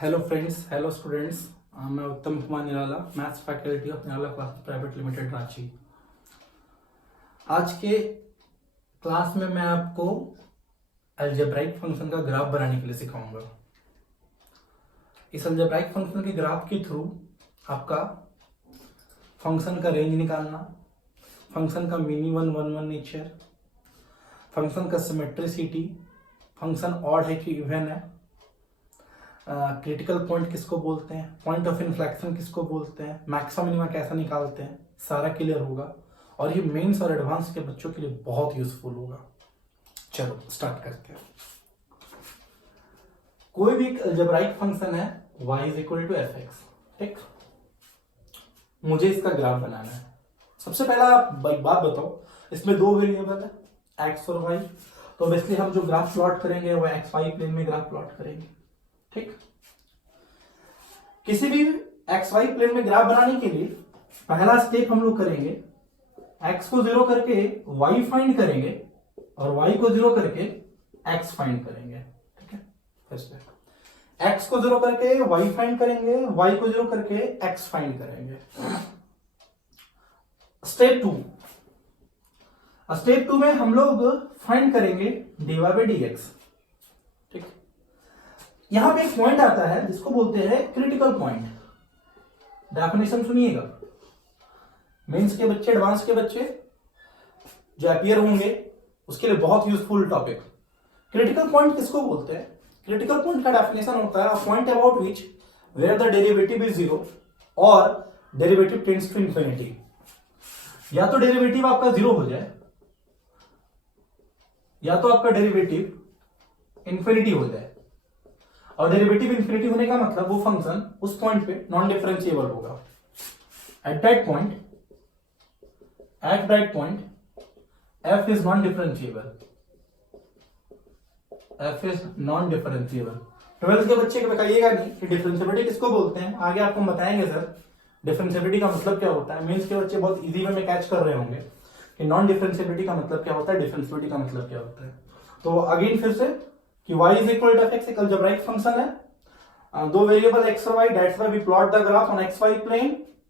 Hello friends, hello students. मैं Uttam Kumar Nirala, maths faculty of Nirala class private limited Ranchi. आज के class में मैं आपको अलजेब्राइक फंक्शन का ग्राफ बनाने के लिए सिखाऊंगा। इस अलजेब्राइक फंक्शन के ग्राफ के थ्रू आपका फंक्शन का रेंज निकालना, फंक्शन का minimum one one nature, function का सिमेट्रिसिटी, फंक्शन ऑड है कि इवन है, क्रिटिकल पॉइंट किसको बोलते हैं, पॉइंट ऑफ इन्फ्लेक्शन किसको बोलते हैं, मैक्सिमम मिनिमा कैसा निकालते हैं, सारा क्लियर होगा। और ये मेंस और एडवांस के बच्चों के लिए बहुत यूजफुल होगा। चलो स्टार्ट करते हैं। कोई भी अलजेब्राइक फंक्शन है y is equal to F X, ठीक। मुझे इसका ग्राफ बनाना है। सबसे पहला आप बात बताओ, इसमें दो वेरिएबल है x और y, तो ऑब्वियसली हम जो ग्राफ प्लॉट करेंगे वो एक्स वाई प्लेन में ग्राफ प्लॉट करेंगे, ठीक। किसी भी एक्स वाई प्लेन में ग्राफ बनाने के लिए पहला स्टेप हम लोग करेंगे, x को जीरो करके y फाइंड करेंगे और y को जीरो करके x फाइंड करेंगे, ठीक है। फिर से x को जीरो करके y फाइंड करेंगे, y को जीरो करके x फाइंड करेंगे। स्टेप टू में हम लोग फाइंड करेंगे dy बाई dx, ठीक। यहां पे एक पॉइंट आता है जिसको बोलते हैं क्रिटिकल पॉइंट। डेफिनेशन सुनिएगा, मेंस के बच्चे, एडवांस के बच्चे जो अपीयर होंगे उसके लिए बहुत यूजफुल टॉपिक। क्रिटिकल पॉइंट किसको बोलते हैं? क्रिटिकल पॉइंट का डेफिनेशन होता है a point about which where the derivative is zero और डेरिवेटिव टेंड्स टू इंफिनिटी। या तो डेरिवेटिव आपका जीरो हो जाए या तो आपका डेरिवेटिव इंफिनिटी हो जाए। और डेरिवेटिव इंफिनिटी होने का मतलब वो फंक्शन उस पॉइंट पे नॉन डिफरेंशिएबल होगा। At that point f is non differentiable. f is non differentiable. 12th के बच्चे को बताइएगा नहीं कि डिफरेंशिएबिलिटी किसको बोलते हैं, आगे आपको बताएंगे सर डिफरेंशिएबिलिटी का मतलब क्या होता है। मेंस के बच्चे बहुत इजी वे में कैच कर रहे होंगे कि नॉन डिफरेंशिएबिलिटी का मतलब क्या होता है, डिफरेंशिएबिलिटी का मतलब क्या होता है। तो अगेन फिर से कि y is equal to fx एक अलजेब्राइक फंक्शन है, दो वेरिएबल x और y, that's why we plot the graph on xy plane.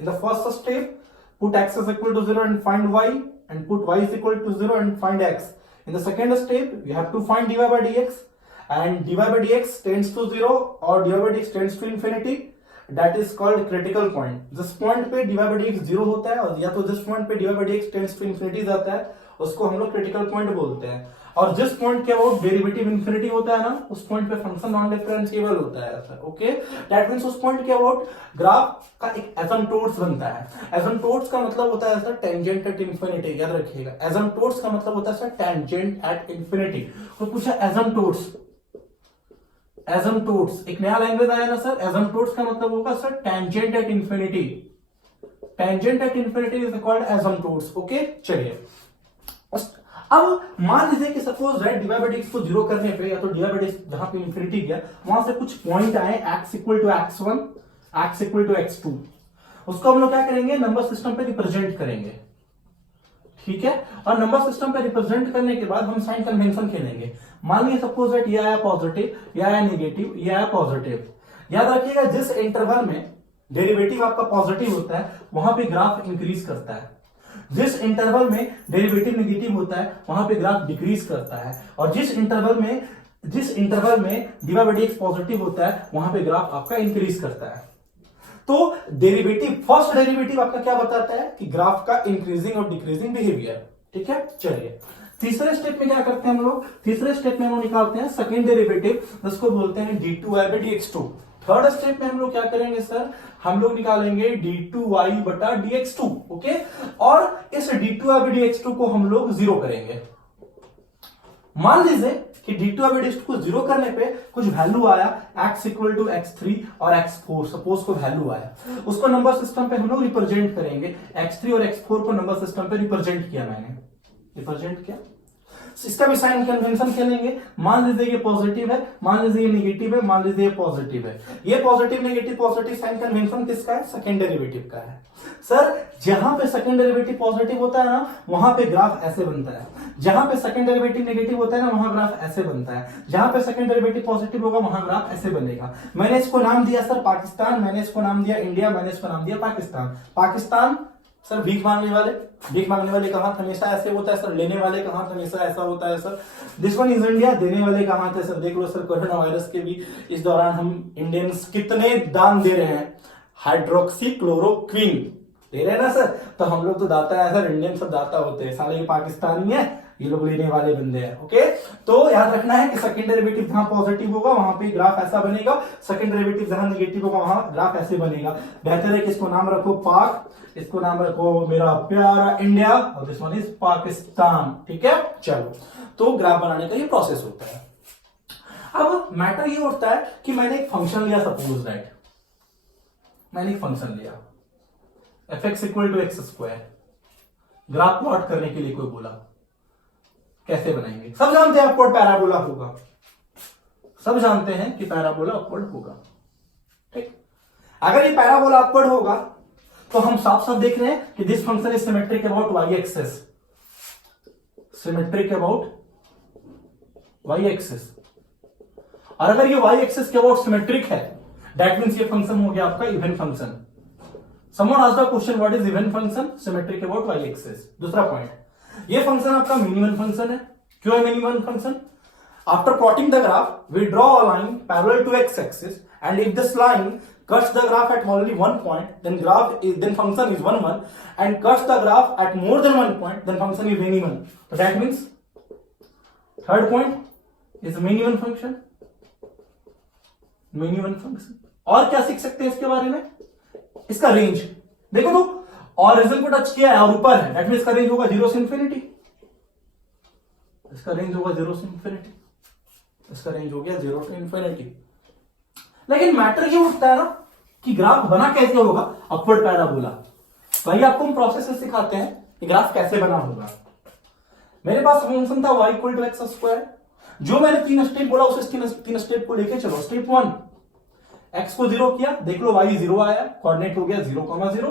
In the first step put x is equal to 0 and find y, and put y is equal to 0 and find x. In the second step we have to find dy by dx, and dy by dx tends to 0 or dy by dx tends to infinity, that is called critical point. जिस point पे dy by dx 0 होता है और या तो जिस point पे dy by dx tends to infinity जाता है उसको हम लोग क्रिटिकल पॉइंट बोलते हैं। और जिस पॉइंट के अबाउट डेरिवेटिव इंफिनिटी होता है ना, उस पॉइंट पे फंक्शन नॉन डिफरेंशिएबल होता है सर, ओके। दैट मींस उस पॉइंट के अबाउट ग्राफ का एक एसिम्पटोट्स बनता है। एसिम्पटोट्स का मतलब होता है सर टेंजेंट एट इंफिनिटी, याद रखिएगा। एसिम्पटोट्स का मतलब होता है सर टेंजेंट एट इंफिनिटी। तो पूछा एसिम्पटोट्स एक नया लैंग्वेज आया ना सर। एसिम्पटोट्स का मतलब होगा sir tangent at infinity. Tangent at infinity is called asymptotes, okay. चलिए अब मान लीजिए कि suppose that dy by dx को जीरो करने पे या तो dy by dx जहां पे इंफिनिटी गया वहां से कुछ पॉइंट आए x equal to x1, x equal to x2, उसको हम लोग क्या करेंगे, नंबर सिस्टम पे रिप्रेजेंट करेंगे, ठीक है। और नंबर सिस्टम पे रिप्रेजेंट करने के बाद हम साइन कन्वेंशन खेलेंगे। मान लीजिए सपोज दैट ये आया पॉजिटिव, ये आया नेगेटिव, ये आया पॉजिटिव। याद रखिएगा जिस इंटरवल में डेरिवेटिव आपका पॉजिटिव होता है वहां पे ग्राफ इंक्रीज करता है, जिस इंटरवल में डेरिवेटिव नेगेटिव होता है वहां पे ग्राफ डिक्रीज करता है, और जिस इंटरवल में dy by dx पॉजिटिव होता है वहां पे ग्राफ आपका इंक्रीज करता है। तो फर्स्ट डेरिवेटिव आपका क्या बताता है कि ग्राफ का इंक्रीजिंग और डिक्रीजिंग बिहेवियर, ठीक है। चलिए तीसरे स्टेप में क्या करते हैं हम लोग, तीसरे स्टेप में हम लोग निकालते हैं सेकेंड डेरिवेटिव, जिसको बोलते हैं d2y by dx2। Third step में हम लोग क्या करेंगे सर, हम लोग निकालेंगे d2y बटा dx2, ओके। और इस d2y by dx2 को हम लोग जीरो करेंगे। मान लीजिए कि d2y by dx2 को जीरो करने पे कुछ वैल्यू आया x इक्वल टू x3 और x4, सपोज को वैल्यू आया, उसको नंबर सिस्टम पे हम लोग रिप्रेजेंट करेंगे। x3 और x4 को नंबर सिस्टम पे रिप्रेजेंट किया मैंने, रिप्रेजेंट किया। इसका भी साइन कन्वेंशन खेलेंगे। मान लीजिए ये पॉजिटिव है, मान लीजिए ये नेगेटिव है, मान लीजिए ये पॉजिटिव है। ये positive negative positive sign convention किसका है? सेकंड डेरिवेटिव का है। सर जहां पे सेकंड डेरिवेटिव पॉजिटिव होता है ना, वहां पे ग्राफ ऐसे बनता है। जहां पे सेकंड डेरिवेटिव नेगेटिव होता है ना, वहां ग्राफ ऐसे बनता है। जहां पे सेकंड डेरिवेटिव पॉजिटिव होगा, वहां ग्राफ ऐसे बनेगा। मैंने इसको नाम दिया सर पाकिस्तान, मैंने इसको नाम दिया इंडिया, मैंने इसको नाम दिया पाकिस्तान। पाकिस्तान सर भीख मांगने वाले का हाथ हमेशा ऐसे होता है सर, लेने वाले का हाथ हमेशा ऐसा होता है sir. This one is India, देने वाले का हाथ है सर। देख लो सर, कोरोना वायरस के भी इस दौरान हम इंडियंस कितने दान दे रहे हैं, हाइड्रोक्सी क्लोरोक्विन दे रहे हैं ना सर। तो हम लोग तो दाता है सर, इंडियन सब दाता होते हैं। साले ये पाकिस्तानी है, ये लोग लेने वाले बंदे हैं। ओके, तो याद रखना है कि सेकंड डेरिवेटिव जहां पॉजिटिव होगा वहां पे ग्राफ ऐसा बनेगा, सेकंड डेरिवेटिव जहां नेगेटिव होगा वहां ग्राफ ऐसे बनेगा। बेहतर है कि इसको नाम रखो पाक, इसको नाम रखो मेरा प्यारा इंडिया, और दिस वन इज पाकिस्तान। ठीक है, चलो। तो ग्राफ बनाने का ये प्रोसेस होता है। अब मैटर ये होता है कि मैंने एक फंक्शन लिया, सपोज दैट मैंने एक फंक्शन लिया fx equal to x square, graph plot करने के लिए कोई बोला कैसे बनाएंगे? सब जानते हैं अपवर्ड पैराबोला होगा, सब जानते हैं कि पैराबोला अपवर्ड होगा। ठीक, अगर ये पैराबोला अपवर्ड होगा तो हम साफ साफ देख रहे हैं कि this function is symmetric about y axis, symmetric about y axis. और अगर ये वाई एक्सिस के अबाउट सिमेट्रिक है, दैट मींस ये फंक्शन हो गया आपका even function. Someone asked the question, what is even function? Symmetric about y axis. दूसरा पॉइंट, ये फंक्शन आपका मिनिमम फंक्शन है। क्यों है minimum function? After plotting the graph, we draw a line parallel to x-axis, and if this line cuts the graph at only one point, then function is 1, and cuts the graph at more than one point, then function is minimum. So that means third point is minimum function. Minimum function. और क्या सीख सकते हैं इसके बारे में? इसका range देखो, तो ऑरिजिन को टच किया है और ऊपर है, दैट मींस इसका रेंज होगा 0 से इंफिनिटी। इसका रेंज होगा 0 से इंफिनिटी, इसका रेंज हो गया 0 टू इंफिनिटी। लेकिन मैटर ये उठता है ना कि ग्राफ बना कैसे होगा अपवर्ड पैराबोला। भाई आपको हम प्रोसेस से सिखाते हैं कि ग्राफ कैसे बना होगा। मेरे पास फंक्शन था y equal to x square, जो मैंने 3 स्टेप बोला उस 3 स्टेप को लेके चलो। स्टेप 1, x को 0 किया, देख लो y 0 आया, कोऑर्डिनेट हो गया 0,0।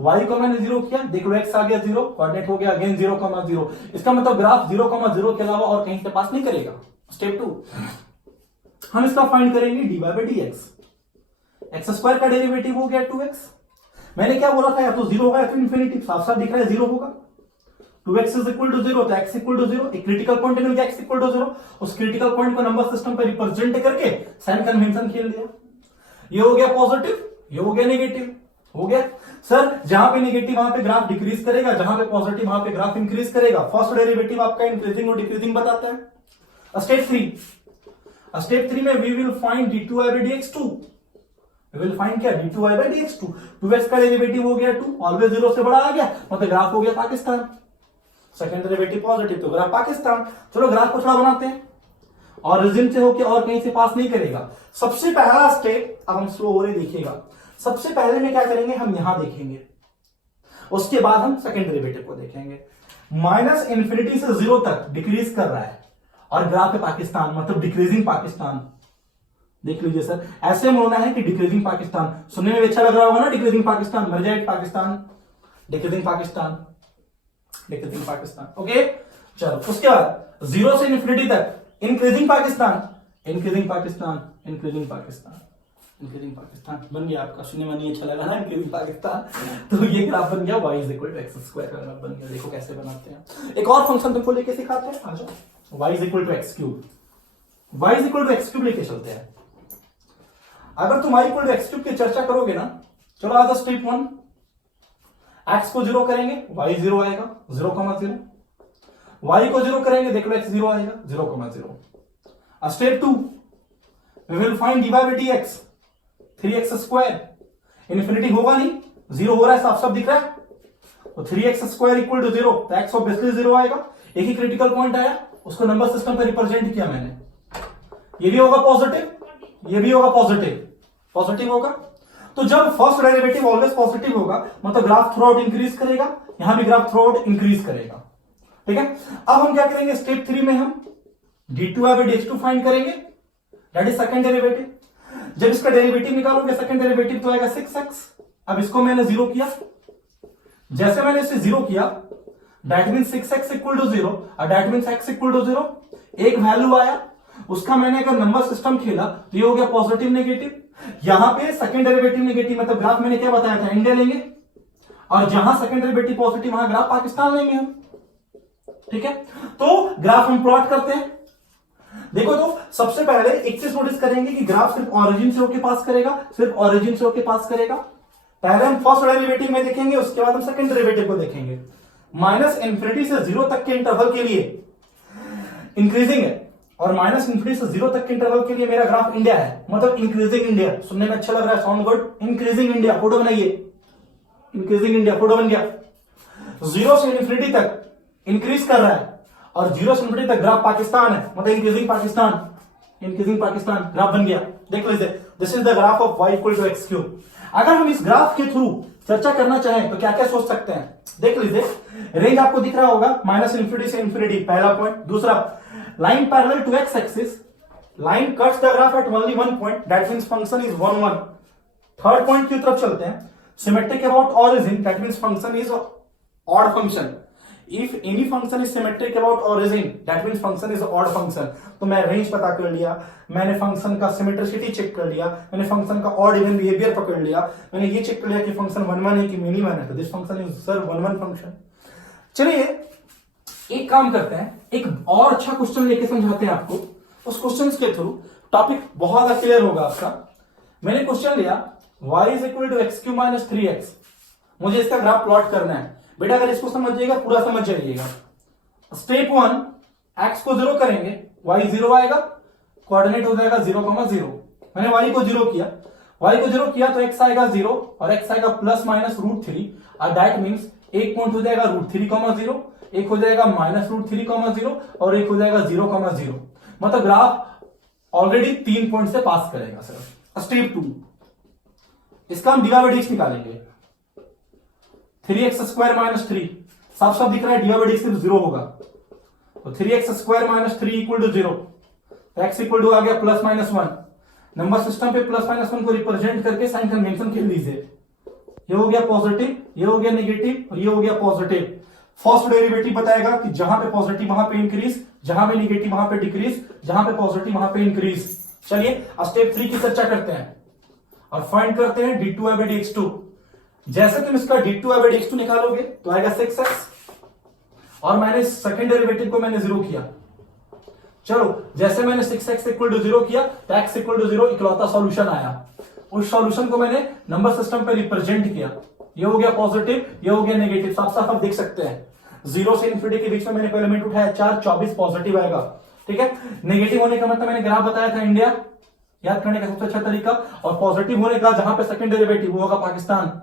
y को मैंने 0 किया, देख लो x आ गया 0, कोऑर्डिनेट हो गया अगेन 0,0। इसका मतलब ग्राफ 0,0 के अलावा और कहीं से पास नहीं करेगा। स्टेप 2, हम इसका फाइंड करेंगे dy by dx। X square का डेरिवेटिव हो गया 2x। मैंने क्या बोला था, या तो 0 होगा या तो इंफिनिटी, साफ साफ दिख रहा है 0 होगा। 2x इज इक्वल टू 0, तो x इक्वल टू 0, एक क्रिटिकल पॉइंट मिल गया x इक्वल टू 0। उस क्रिटिकल पॉइंट को नंबर सिस्टम पे रिप्रेजेंट करके साइन कन्वेंशन खेल दिया। ये हो गया पॉजिटिव, ये हो गया नेगेटिव, हो गया। सर जहां पे नेगेटिव वहां पे ग्राफ डिक्रीज करेगा, जहां पे पॉजिटिव वहां पे ग्राफ इंक्रीज करेगा। फर्स्ट डेरिवेटिव आपका इंक्रीजिंग और डिक्रीजिंग बताता है। स्टेप 3 में we will find d2y by dx2। We will find क्या, d2y by dx2। 2x का डेरिवेटिव हो गया 2, ऑलवेज 0 से बड़ा आ गया, मतलब ग्राफ हो गया पाकिस्तान। सेकंड डेरिवेटिव पॉजिटिव, तो ग्राफ पाकिस्तान। चलो ग्राफ को थोड़ा बनाते हैं, ऑरिजिन से होके और कहीं से पास नहीं करेगा। सबसे पहला स्टेप, अब हम स्लो हो रहे देखिएगा। सबसे पहले में क्या करेंगे, हम यहां देखेंगे, उसके बाद हम सेकंड डेरिवेटिव को देखेंगे। माइनस इंफिनिटी से 0 तक डिक्रीज कर रहा है और ग्राफ है पाकिस्तान, मतलब डिक्रीजिंग पाकिस्तान। देख लीजिए सर, ऐसे में होना है कि डिक्रीजिंग पाकिस्तान। सुनने में अच्छा लग रहा होगा ना, डिक्रीजिंग पाकिस्तान, मर जाए Pakistan, decreasing Pakistan, decreasing Pakistan. Okay, चलो उसके बाद 0 से इंफिनिटी तक इंक्रीजिंग पाकिस्तान, इंक्रीजिंग पाकिस्तान, इंक्रीजिंग पाकिस्तान, इंक्रीजिंग पाकिस्तान बन गया आपका। सुनने में नहीं अच्छा लगा ना, इंक्रीजिंग पाकिस्तान। तो ये ग्राफ बन गया y is equal to x square का ग्राफ बन गया। देखो कैसे बनाते हैं। एक और फंक्शन तुमको लेके सिखाते हैं, आ जाओ। y is equal to x cube, y is equal to x cube लेके चलते हैं। अगर तुम y equal to x cube की चर्चा करोगे ना, चलो आज स्टेप 1, x को 0 करेंगे, y 0 आएगा 0,0। y को 0 करेंगे, देख लो x 0 आएगा 0,0। Step 2, we will find dy by dx, 3x square. Infinity होगा नहीं, 0 हो रहा है, साफ साफ दिख रहा है, तो 3x स्क्वायर इक्वल टू 0, तो x ऑब्वियसली 0 आएगा। एक ही क्रिटिकल पॉइंट आया, उसको नंबर सिस्टम पे रिप्रेजेंट किया मैंने। ये भी होगा पॉजिटिव, ये भी होगा पॉजिटिव, पॉजिटिव होगा। तो जब फर्स्ट डेरिवेटिव ऑलवेज पॉजिटिव होगा, मतलब ग्राफ थ्रू आउट इंक्रीज करेगा, यहां भी ग्राफ थ्रू आउट इंक्रीज करेगा। ठीक है, अब हम क्या करेंगे, स्टेप 3 में हम d2/dx2 फाइंड करेंगे, दैट इज सेकंड डेरिवेटिव। जब इसका डेरिवेटिव निकालोगे सेकंड डेरिवेटिव तो आएगा 6x। अब इसको मैंने जीरो किया, जैसे मैंने इसे जीरो किया that mean 6x equal to 0 और that mean x equal to 0। एक वैल्यू आया, उसका मैंने अगर नंबर सिस्टम खेला तो ये हो गया पॉजिटिव नेगेटिव। यहां पे सेकंड डेरिवेटिव नेगेटिव, मतलब ग्राफ मैंने क्या बताया था, इंडिया लेंगे, और जहां सेकंड डेरिवेटिव पॉजिटिव वहां ग्राफ पाकिस्तान लेंगे हम। ठीक है, तो ग्राफ हम प्लॉट करते हैं। देखो तो सबसे पहले एक चीज नोटिस करेंगे कि ग्राफ सिर्फ ऑरिजिन से होके पास करेगा, सिर्फ ऑरिजिन से होके पास करेगा। पहले हम फर्स्ट डेरिवेटिव में देखेंगे, उसके बाद हम सेकंड डेरिवेटिव को देखेंगे। माइनस इंफिनिटी से 0 तक के इंटरवल के लिए इंक्रीजिंग है, और माइनस इंफिनिटी से 0 तक के इंटरवल के लिए मेरा ग्राफ इंडिया है, मतलब इंक्रीजिंग इंडिया। सुनने में अच्छा लग रहा है, sound good, increasing India. Photo बनाइए, इंक्रीजिंग इंडिया, फोटो बन गया। 0 से इंफिनिटी तक इंक्रीज कर रहा है, और 0 से इंफिनिटी तक ग्राफ पाकिस्तान है, मतलब इंक्रीजिंग पाकिस्तान, इंक्रीजिंग पाकिस्तान ग्राफ बन गया। देख लीजिए, this is the graph of y equal to x cube. अगर हम इस ग्राफ के थ्रू चर्चा करना चाहें तो क्या क्या सोच सकते हैं, देख लीजिए। रेंज आपको दिख रहा होगा माइनस इंफिनिटी से इंफिनिटी, पहला पॉइंट। दूसरा, line parallel to x axis, line cuts the graph at only one point, that means function is 1 1। Third point की तरफ चलते हैं, symmetric about origin, that means function is odd function. If any function is symmetric about origin, that means function is odd function। तो मैं range पता कर लिया, मैंने फंक्शन का सिमेट्रिसिटी चेक कर लिया, मैंने फंक्शन का ऑड इवन बिहेवियर पकड़ लिया, मैंने ये चेक कर लिया कि फंक्शन 1 1 है कि मिनी 1 है, तो this function is sir 1 1 function. चलिए एक काम करते हैं, एक और अच्छा क्वेश्चन लेके समझाते हैं आपको। उस क्वेश्चन के थ्रू टॉपिक बहुत क्लियर होगा आपका। मैंने क्वेश्चन लिया y is equal to x cube minus 3x, मुझे इसका ग्राफ प्लॉट करना है। बेटा अगर इसको समझिएगा पूरा समझ जाइएगा। स्टेप 1, x को 0 करेंगे, y 0 आएगा, कोऑर्डिनेट हो जाएगा 0,0। मैंने y को 0 किया, y को 0 किया तो x आएगा 0 और x आएगा प्लस माइनस √3, और दैट मींस एक पॉइंट हो जाएगा √3,0, एक हो जाएगा माइनस √3,0 और एक हो जाएगा 0,0। मतलब ग्राफ ऑलरेडी 3 पॉइंट से पास करेगा सर। स्टेप 2, इसका हम dy/dx निकालेंगे। 3x² माइनस 3, साफ साफ दिख रहा है dy/dx सिर्फ 0 होगा, तो 3x² माइनस 3 इक्वल टू 0, तो x इक्वल टू आ गया प्लस माइनस 1। नंबर सिस्टम पे प्लस माइनस 1 को रिप्रेजेंट करके साइन कन्वेंशन खेल लीजिए। ये हो गया पॉजिटिव, ये हो गया नेगेटिव और ये हो गया पॉजिटिव। फर्स्ट डेरिवेटिव बताएगा कि जहां पे पॉजिटिव वहां पे इंक्रीज, जहां पे नेगेटिव वहां पे डिक्रीज, जहां पे पॉजिटिव वहां पे इंक्रीज। चलिए अब स्टेप 3 की चर्चा करते हैं और फाइंड करते हैं d2/dx2। जैसे तुम इसका d2/dx2 निकालोगे तो आएगा 6x, और मैंने सेकंड डेरिवेटिव को मैंने 0 किया। चलो जैसे मैंने 6x इक्वल टू 0 किया तो x इक्वल टू 0 इकलौता सॉल्यूशन आया। उस सॉल्यूशन को मैंने नंबर सिस्टम पे रिप्रेजेंट किया। ये हो गया पॉजिटिव, ये हो गया नेगेटिव, साफ साफ आप देख सकते हैं। 0 से इंफिनिटी के बीच में मैंने कोई एलिमेंट उठाया 4, 24 पॉजिटिव आएगा। ठीक है, नेगेटिव होने का मतलब मैंने ग्राफ बताया था इंडिया, याद करने का सबसे अच्छा तरीका, और पॉजिटिव होने का जहां पे सेकंड डेरिवेटिव वो होगा पाकिस्तान।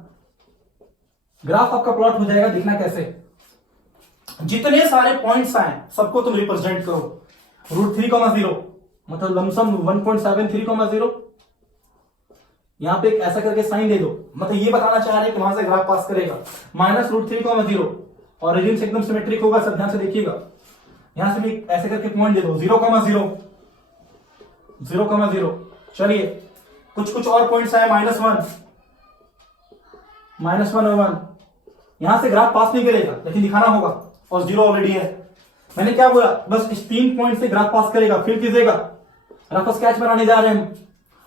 ग्राफ आपका प्लॉट हो जाएगा, देखना कैसे। जितने सारे पॉइंट्स आए सबको तुम रिप्रेजेंट करो। √3,0 मतलब लमसम 1.73,0। यहां पे एक ऐसा करके साइन दे दो, मतलब ये बताना चाह रहे हैं कि वहां से ग्राफ पास करेगा। माइनस √3,0, ऑरिजिन से एकदम सिमेट्रिक होगा, सब ध्यान से देखिएगा। यहां से भी ऐसे करके पॉइंट दे दो, 0,0, 0,0। चलिए कुछ कुछ और पॉइंट्स आए, -1, -1 और 1। यहां से ग्राफ पास नहीं करेगा लेकिन दिखाना होगा, और 0 ऑलरेडी है। मैंने क्या बोला, बस इस 3 पॉइंट से ग्राफ पास करेगा, फिर कीजिएगा। रफ स्केच बनाने जा रहे हैं हम,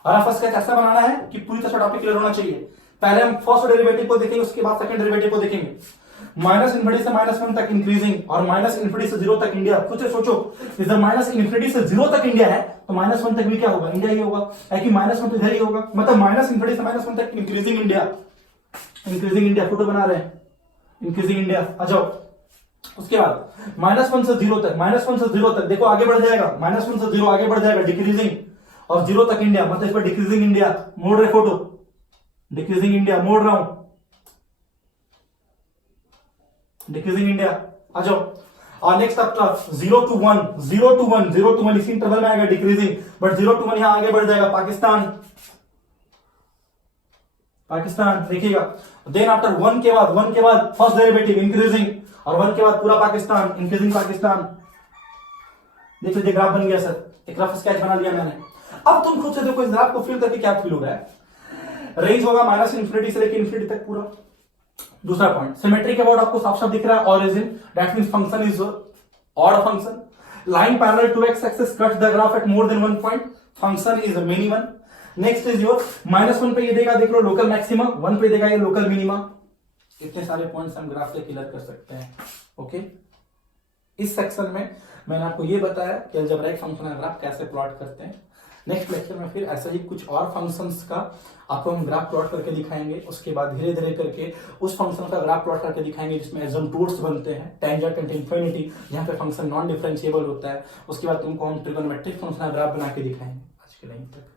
और रफ स्केच ऐसा बनाना है कि पूरी तरह टॉपिक क्लियर होना चाहिए। पहले हम फर्स्ट डेरिवेटिव को देखेंगे, उसके बाद सेकंड डेरिवेटिव को देखेंगे। माइनस इन्फिनिटी से -1 तक इंक्रीजिंग, और माइनस इन्फिनिटी से 0 तक इंडिया। कुछ सोचो, जब माइनस इन्फिनिटी से 0 तक इंडिया है तो -1 तक भी क्या होगा, इंडिया ही होगा, कि -1 तो इधर ही होगा। मतलब माइनस इन्फिनिटी से -1 तक increasing India, increasing India. Photo बना रहे हैं, इंक्रीजिंग इंडिया। आ जाओ, उसके बाद -1 से 0 तक, -1 से 0 तक देखो आगे बढ़ जाएगा, -1 से 0 आगे बढ़ जाएगा, डिक्रीजिंग, और 0 तक इंडिया, मतलब इस पर डिक्रीजिंग इंडिया। मोड़ रहे फोटो, डिक्रीजिंग इंडिया मोड़ रहा हूं, डिक्रीजिंग इंडिया। आ जाओ, और नेक्स्ट आपका 0 to 1, 0 to 1, 0 to 1 इसी इंटरवल में आएगा डिक्रीजिंग, बट 0 to 1 यहां आगे बढ़ जाएगा, पाकिस्तान, पाकिस्तान देखिएगा। देन आफ्टर 1 के बाद फर्स्ट डेरिवेटिव इंक्रीजिंग, और 1 के बाद पूरा पाकिस्तान, इंक्रीजिंग पाकिस्तान। देख लीजिए ग्राफ बन गया सर, एक रफ स्केच बना लिया मैंने। अब तुम खुद से देखो इस ग्राफ को फील करके क्या फील हो रहा है। रेंज होगा -इंफिनिटी से लेकर इंफिनिटी तक पूरा। दूसरा पॉइंट, सिमेट्री के अबाउट आपको साफ साफ दिख रहा है, origin, that means function is odd function. Line parallel to x axis cuts the graph at more than 1 point, function is minimum. Next is your -1 पे ये देगा, देख लो लोकल मैक्सिमा, 1 पे देगा ये लोकल मिनिमा। इतने सारे पॉइंट्स हम ग्राफ से क्लियर कर सकते हैं। ओके, इस सेक्शन में मैंने आपको ये बताया कि अलजेब्राइक फंक्शन का ग्राफ कैसे प्लॉट करते हैं। नेक्स्ट लेक्चर में फिर ऐसा ही कुछ और फंक्शंस का आपको हम ग्राफ प्लॉट करके दिखाएंगे। उसके बाद धीरे धीरे करके उस फंक्शन का ग्राफ प्लॉट करके दिखाएंगे जिसमें एसिम्प्टोट्स बनते हैं, टेंजेंट एट इंफिनिटी, जहां पे फंक्शन नॉन डिफरेंशिएबल होता है। उसके बाद तुमको हम ट्रिगोनोमेट्रिक फंक्शन का ग्राफ बना के दिखाएंगे। आज के लिए तक।